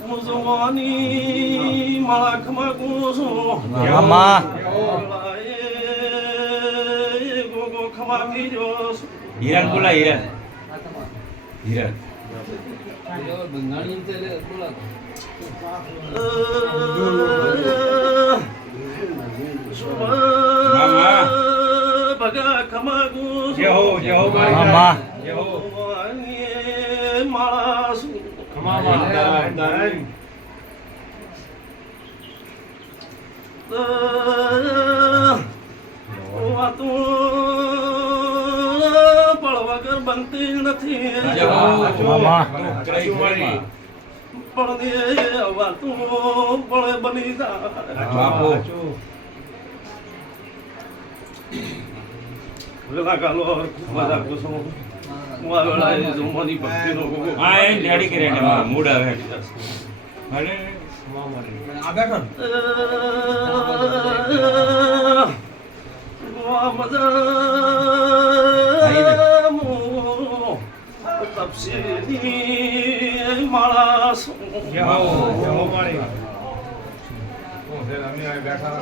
무성원이 마카마고소 아마 고고 카마기려소 હિરણ બોલા હિરણ હિરણ 바가 카마고소 જેહો મામા 마라소 વગર બનતી નથી પણ એ વાતું પણ બની જાય કાલો મજા કુસો વેળાએ જમવાની ભક્તિનો હા એ રેડી કરે ને મૂડ આવે ભલે આ બેઠો તપસી માળા જેહો પાણી ઓ ફેર અમે આ બેઠા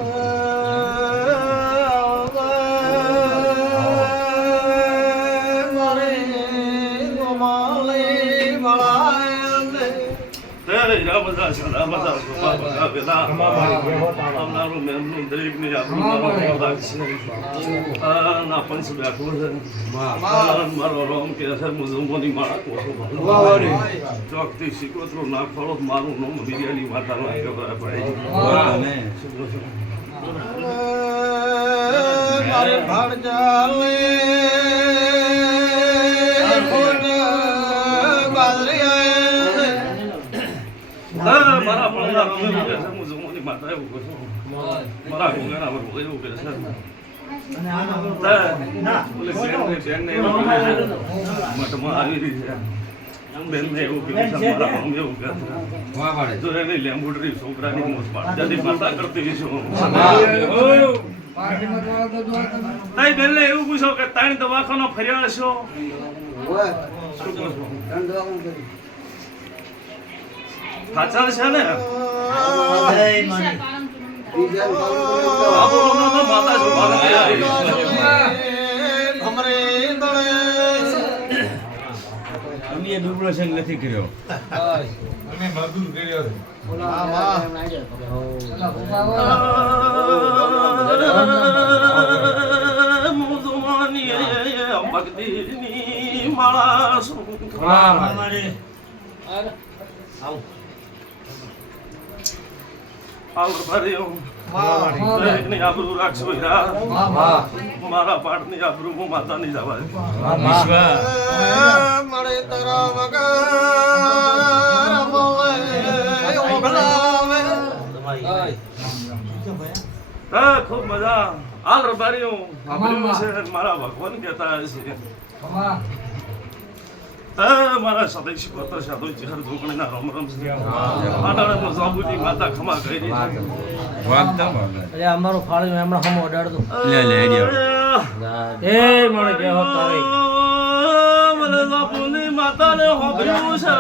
ચોકથી સિકોતરો નાખો મારું નામ બિરયાની માતાનો મારે ભાડ ચાલે મારા પડદા મુઝુમોની માતા એવું કહું મારા ગોગાના પર એવું કહે છે મઠમાં આવી રહી છે બેનને એવું કીધું છે મારા મમ્મી એવું કહે છે જો એને લેમ્બુડરી છોકરાની મોત જતી માતા કરતી છું તાઈ બેનને એવું પૂછો કે તાણી દવાખાનો ફર્યા છો શું કહો છો સાચા છે ને માતા અમે ડુપ્લેશન નથી કર્યો અમે મજદૂર કર્યો મુઝુમાની ભક્તિની માળા શું આબરૂ રાખશો મારા પાઠની આબરૂ માતાની જવાય મળે તારા વગર હા ખૂબ મજા હાલ રબારીઓ મારા ભગવાન કહેતા હશે મારા સદૈશ પત્ર સાધુ ચહેર ધોકણીના રમ રમ છે આડાળામાં સાબુજી માતા ખમા કરી વાગતા અમારો ફાળો હમણાં હમ ઓડાડ દો લે લે એ મને જે હોત આવે મને બાપુની માતાને હોભર્યું છે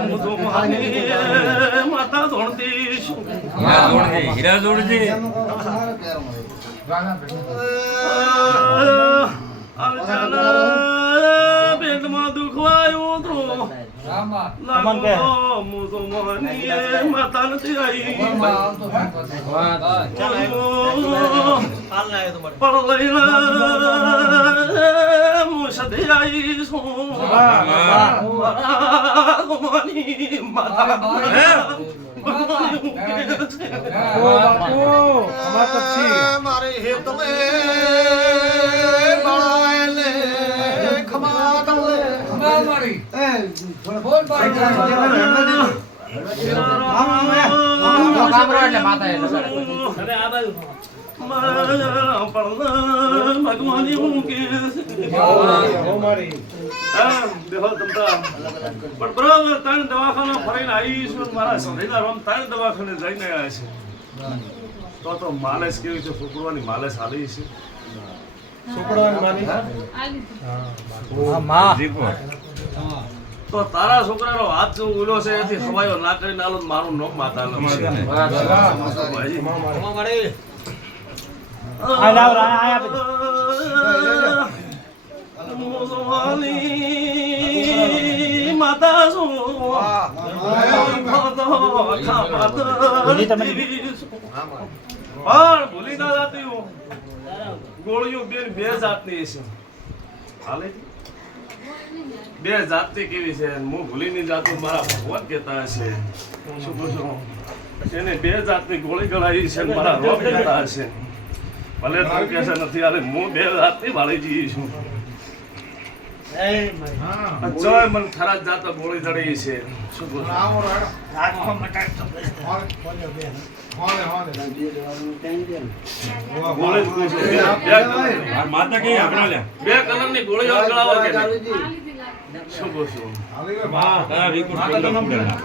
હું તો માની માતા ધોણતી છું હીરા જોડજે બેદમાં દુખવાયું તો માતા નથી આવી પણ લઈને હું સધી આવી છું માતા મારે હેતલે બાળાયલે ખમા કલે ખમા મારી બોલ ભગવાન એવું કે પણ બરાબર ત્રણ દવાખાના ફરીને આવીશું મારા સંધીના રોમ ત્રણ દવાખાને જઈને આવ્યા છે તો માલિશ કેવી છે ફૂકડવાની માલિશ આવી છે તો તારા છોકરાનો હાથ જો ઉલો છે એથી હવાયો ના કરીને આલો મારું નોમ માતા માતા શું પણ ભૂલી ના જાતી હું ગોળીઓ બે જાતની છે હાલે બે જાતની કેવી છે હું ભૂલી નહીં જાતું મારા ભગવાન કહેતા હશે શું પૂછો એને બે જાતની ગોળી ગળાવી છે મારા રોગ કહેતા હશે ભલે તું કહેશે નથી હાલે હું બે જાતની વાળી જઈ છું જોય મન ખરા જાતો ગોળી ચડી છે શું પૂછો ગોળી જ પૂછો માતા કઈ આપણા લે બે કલરની ગોળીઓ ગળાવો કે નહીં? શું પૂછો તારા વિકુટ પેલો ફૂડેલા.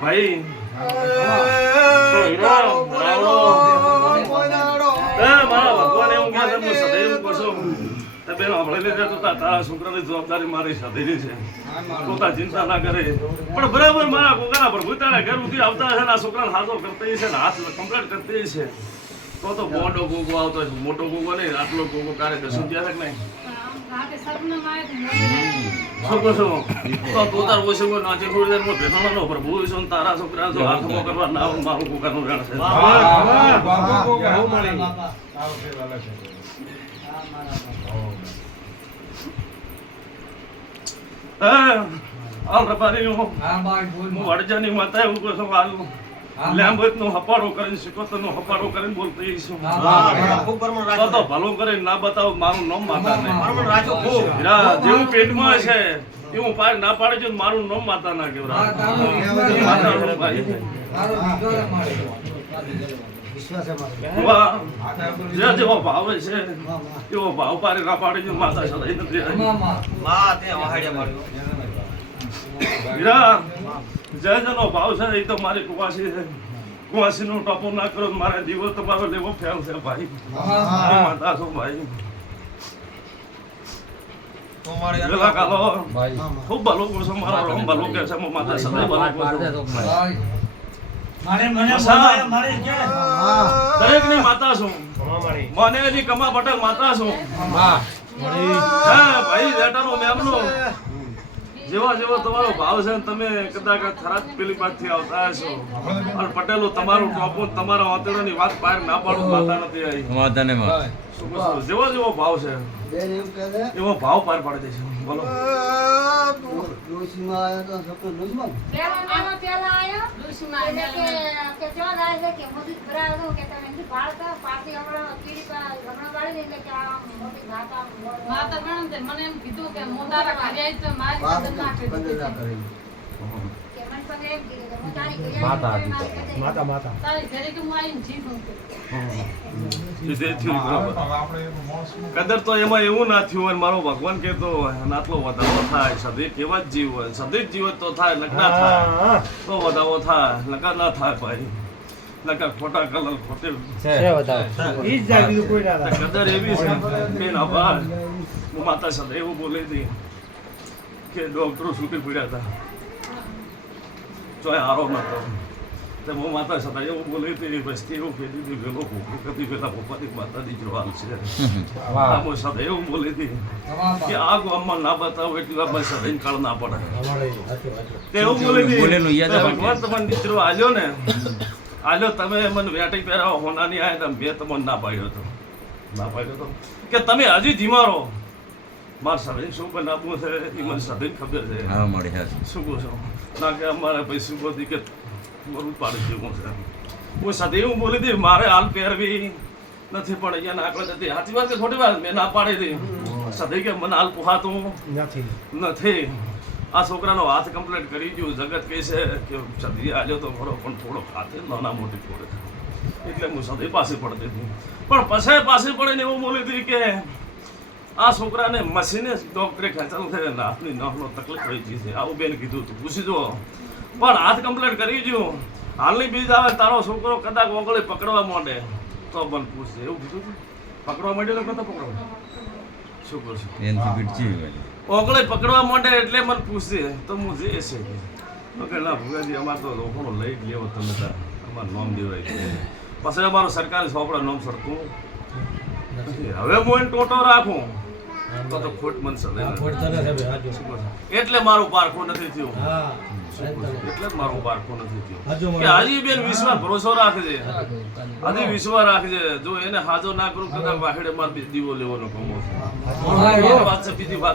ભાઈ મારા ભગવાન એવું કહે છે હું સદૈવ કહું છું તે બેન આપણે લીધે તો તારા છોકરાની જવાબદારી મારી સાથેની છે પોતા ચિંતા ના કરે પણ બરાબર મારા કોકાના પ્રભુ તારા ઘર ઉઠી આવતા છે ને આ છોકરાને હાથો કરતી છે ને હાથ કમ્પ્લીટ કરતી છે તો મોટો ગોગો આવતો છે મોટો ગોગો નહીં આટલો ગોગો કારે દસું ત્યાં છે કે નહીં શું કહો છો તો તું તાર ઓછો કોઈ નાચે થોડી દેરમાં ભેસાણો પ્રભુ છે ને તારા છોકરા જો હાથમાં કરવા ના આવે મારું કોકાનું વેણ છે હું વડજાની માતા એવું કહું છું હાલું લેમ્બોતનો હપાડો કરીને સિકોતરનો હપાડો કરીને બોલતી છું તો ભલો કરીને ના બતાવો મારું નામ માતા નહીં જેવું પેટમાં છે એવું પાર ના પાડે છે મારું નામ માતા ના કેવરા જેવો ભાવ છે એવો ભાવ પારે ના પાડે છે માતા સદાય નથી હીરા જય જનો ભાવ છે એ તો મારી કુવાસી છે કુવાસીનો ટપો ના કરો મારા દીવો તમારો લેવો ફેલ છે ભાઈ માતા છો ભાઈ પેલા કાલો ખૂબ ભલો કરશો મારો રોમ ભલો કે છે માતા સદાય ભલો દરેક ની માતા છું મને એની કમા પટેલ માતા છું હા ભાઈ બેટાનો મેમનો જેવો તમારો ભાવ છે ને તમે કદાચ થરાદ પેલી બાજુથી આવતા હશો અને પટેલો તમારું ટોપો તમારા વાતોની વાત બહાર ના પાડું માતા નથી આવી માતાને માં જેવો ભાવ છે એવો ભાવ પાર પાડી દેશે બોલો મને એમ કીધું કે મોદારા ઘરે આવી તો મારી મદદ ના કરી તારી ઘરે કે હું આવીને જીતું કદર તો એમાં એવું ના થયું હોય મારો ભગવાન કહેતો હોય આટલો વધારો થાય સદૈવ કેવા જ જીવ હોય સદૈવ જીવત તો થાય નકરા થાય તો વધારો થાય નકર ના થાય ભાઈ નકર ખોટા કલર ખોટે કદર એવી છે બેન આભાર હું માતા સદૈવ એવું બોલી હતી કે ડોક્ટરો છૂટી પડ્યા હતા ચોય હારો નતો તો હું માતા સદા એવું બોલી હતી વસ્તી એવું કહેતી હતી વેલો ભૂખું કરતી પેલા પપ્પાની માતા દીકરો હાલ છે હું સદા એવું બોલી હતી કે આ ગામમાં ના બતાવો એટલી વાર સદાઈ કાળ ના પડે તે એવું બોલી હતી ભગવાન તમને દીકરો આલ્યો ને આલ્યો તમે મને વેટી પહેરાવો હોનાની આયા મેં તમને ના પાડ્યો હતો કે તમે હજી ધીમા રહો મારા સદાઈ શું બનાવવું છે એ મને સદાઈ ખબર છે શું કહો છો ના કે અમારે ભાઈ શું બોલતી કે બરું પાડી જેવું છે હું સદાઈ એવું બોલી હતી મારે હાલ પહેરવી નથી પણ અહીંયા આંકડે જતી સાચી વાત કે ખોટી વાત મેં ના પાડી હતી સદાઈ કે મને હાલ પોહાતું નથી આ છોકરાનો હાથ કમ્પ્લીટ કરી ગયું જગત કહે છે કે સદી આવ્યો તો ખરો પણ થોડોક હાથે નાના મોટી થોડે એટલે હું સદાઈ પાસે પડતી હતી પણ પછી પાસે પડીને એવું બોલી હતી કે આ છોકરાને મશીને ડોક્ટરે ખેંચાણ થાય હાથની નખનો તકલીફ થઈ ગઈ છે આવું બેન કીધું હતું પૂછી જો પણ હાથ કમ્પ્લીટ કરી ગયું હાલની બીજ આવે તારો છોકરો કદાચ ઓગળી પકડવા માંડે તો બન પૂછશે એવું કીધું હતું પકડવા માંડ્યો તો કતો પકડવા શું કહું છું એનથી બીટજી હોય ઓગળે પકડવા માંડે એટલે મને પૂછે તો હું જે છે કે ના ભૂગાજી અમારે તો રોકડો લઈ જ લેવો તમે તાર અમારું નામ દેવાય પછી અમારું સરકારી ચોપડા નામ સરખું નથી. હવે હું એને ટોટો રાખું તો ખોટ મને સદે એટલે મારું પારખું નથી થયું એટલે જ મારું પારખું નથી થયું કે હાજી બેન વિશ્વાસ ભરોસો રાખજે હજી વિશ્વાસ રાખજે જો એને હાજો ના કરું તો વાહેડે માર દીવો લેવાનો કમો છે વાત છે બીજી વાત